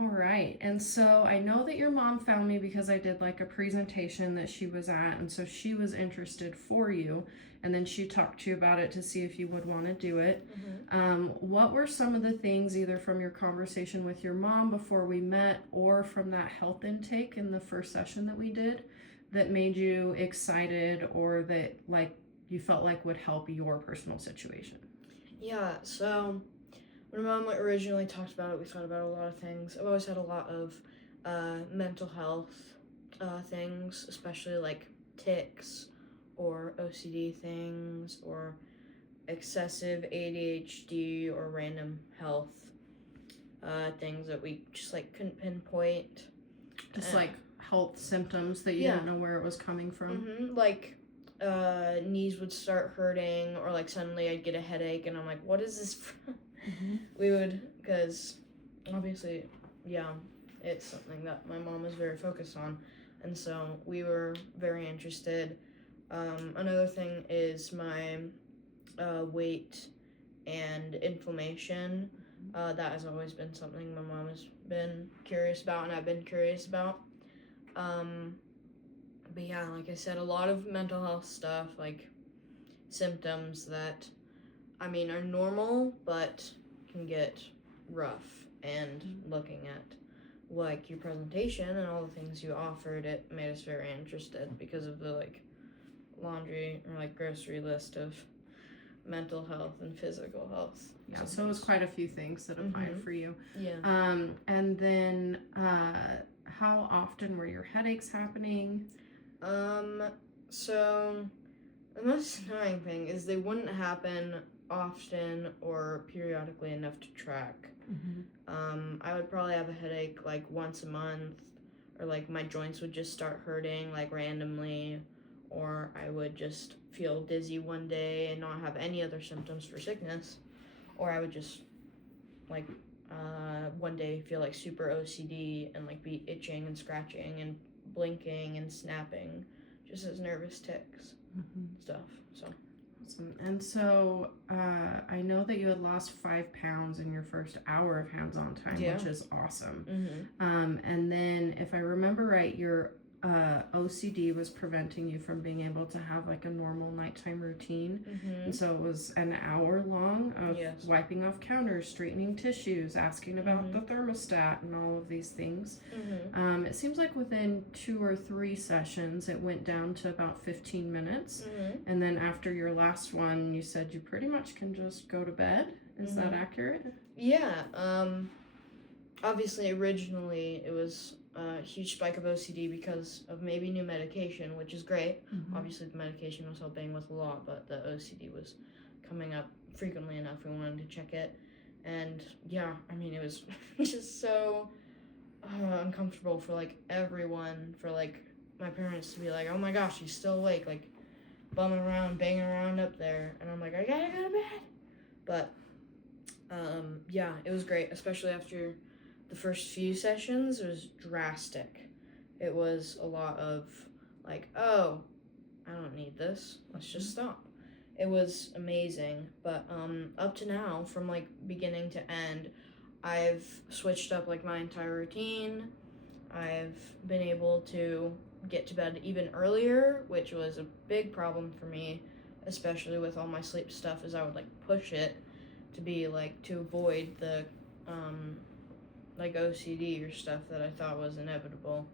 All right. And so I know that your mom found me because I did like a presentation that she was at. And so she was interested for you. And then she talked to you about it to see if you would want to do it. What were some of the things, either from your conversation with your mom before we met or from that health intake in the first session that we did, that made you excited or that like you felt like would help your personal situation? Yeah, so when Mom originally talked about it, we thought about a lot of things. I've always had a lot of mental health things, especially like tics or OCD things or excessive ADHD or random health things that we just like couldn't pinpoint. Just like health symptoms that you didn't know where it was coming from? Like knees would start hurting, or like suddenly I'd get a headache and I'm like, what is this from? We would, because obviously, yeah, it's something that my mom was very focused on, and so we were very interested. Another thing is my weight and inflammation. That has always been something my mom has been curious about, and I've been curious about. But yeah, like I said, a lot of mental health stuff, like symptoms that, I mean, are normal, but can get rough. And looking at like your presentation and all the things you offered, it made us very interested because of the like laundry or like grocery list of mental health and physical health. Yeah, so it was quite a few things that applied for you. Yeah. And then how often were your headaches happening? So the most annoying thing is they wouldn't happen often or periodically enough to track. I would probably have a headache like once a month, or like my joints would just start hurting like randomly, or I would just feel dizzy one day and not have any other symptoms for sickness, or I would just like one day feel like super OCD and like be itching and scratching and blinking and snapping, just as nervous tics stuff. So awesome. And so I know that you had lost 5 pounds in your first hour of hands-on time, which is awesome. And then if I remember right, your OCD was preventing you from being able to have like a normal nighttime routine. And so it was an hour long of wiping off counters, straightening tissues, asking about the thermostat and all of these things. It seems like within 2 or 3 sessions it went down to about 15 minutes. And then after your last one you said you pretty much can just go to bed. Is that accurate? Yeah. Obviously originally it was a huge spike of OCD because of maybe new medication, which is great. Obviously the medication was helping with a lot, but the OCD was coming up frequently enough. We wanted to check it, and yeah, I mean, it was just so uncomfortable for like everyone, for like my parents to be like, oh my gosh, he's still awake, like bumming around, banging around up there, and I'm like, I gotta go to bed. But yeah, it was great, especially after the first few sessions. It was drastic. It was a lot of like, oh, I don't need this, let's just stop. It was amazing. But up to now, from like beginning to end, I've switched up like my entire routine. I've been able to get to bed even earlier, which was a big problem for me, especially with all my sleep stuff, is I would like push it to be like, to avoid the like OCD or stuff that I thought was inevitable.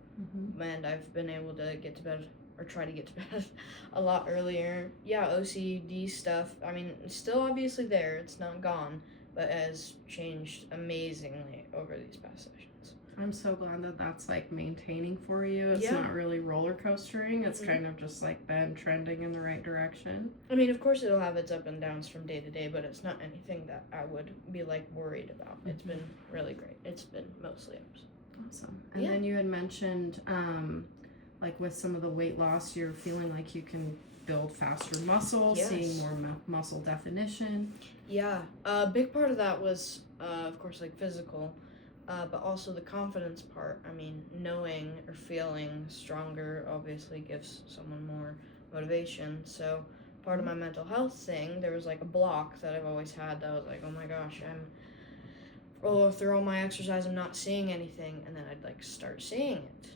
And I've been able to get to bed, or try to get to bed, a lot earlier. Yeah, OCD stuff, I mean, it's still obviously there, it's not gone, but has changed amazingly over these past sessions. I'm so glad that that's like maintaining for you. It's not really roller coastering. It's kind of just like been trending in the right direction. I mean, of course it'll have its up and downs from day to day, but it's not anything that I would be like worried about. It's been really great. It's been mostly ups. Awesome. And then you had mentioned like with some of the weight loss, you're feeling like you can build faster muscle, seeing more muscle definition. Yeah, a big part of that was of course like physical, but also the confidence part. I mean, knowing or feeling stronger obviously gives someone more motivation. So part of my mental health thing, there was like a block that I've always had that was like, oh my gosh, I'm or through all my exercise I'm not seeing anything, and then I'd like start seeing it.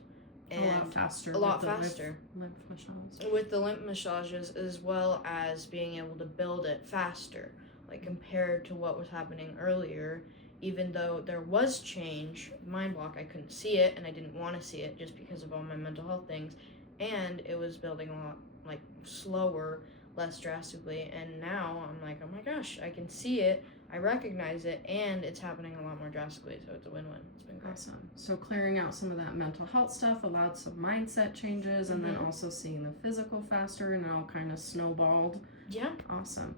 And a lot faster. Lymph massage. With the lymph massages, as well as being able to build it faster, like compared to what was happening earlier. Even though there was change, mind block, I couldn't see it, and I didn't want to see it just because of all my mental health things, and it was building a lot like slower, less drastically. And now I'm like, oh my gosh, I can see it, I recognize it, and it's happening a lot more drastically. So it's a win-win. It's been great. Awesome. So clearing out some of that mental health stuff allowed some mindset changes, and then also seeing the physical faster, and it all kind of snowballed. Yeah. Awesome.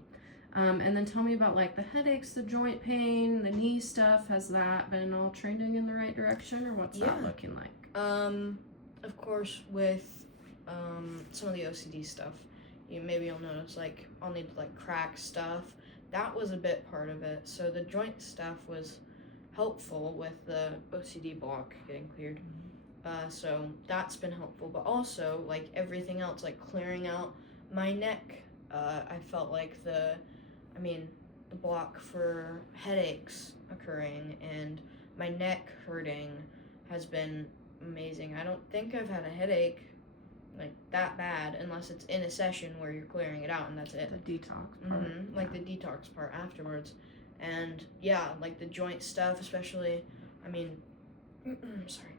And then tell me about like the headaches, the joint pain, the knee stuff. Has that been all trending in the right direction, or what's that looking like? Of course, with some of the OCD stuff, maybe you'll notice like I'll need to like crack stuff. That was a bit part of it. So the joint stuff was helpful with the OCD block getting cleared. So that's been helpful, but also like everything else, like clearing out my neck. I felt like the block for headaches occurring and my neck hurting has been amazing. I don't think I've had a headache like that bad unless it's in a session where you're clearing it out and that's it. The detox part. Like the detox part afterwards. And yeah, like the joint stuff, especially, sorry.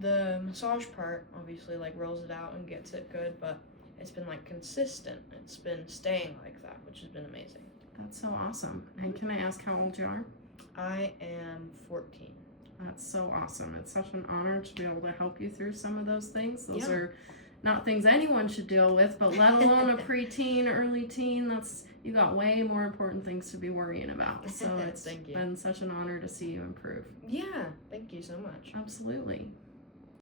The massage part obviously like rolls it out and gets it good, but it's been like consistent. It's been staying like that, which has been amazing. That's so awesome. And can I ask how old you are? I am 14. That's so awesome. It's such an honor to be able to help you through some of those things. Those are not things anyone should deal with, but let alone a preteen, early teen. You got way more important things to be worrying about. So it's been such an honor to see you improve. Yeah, thank you so much. Absolutely.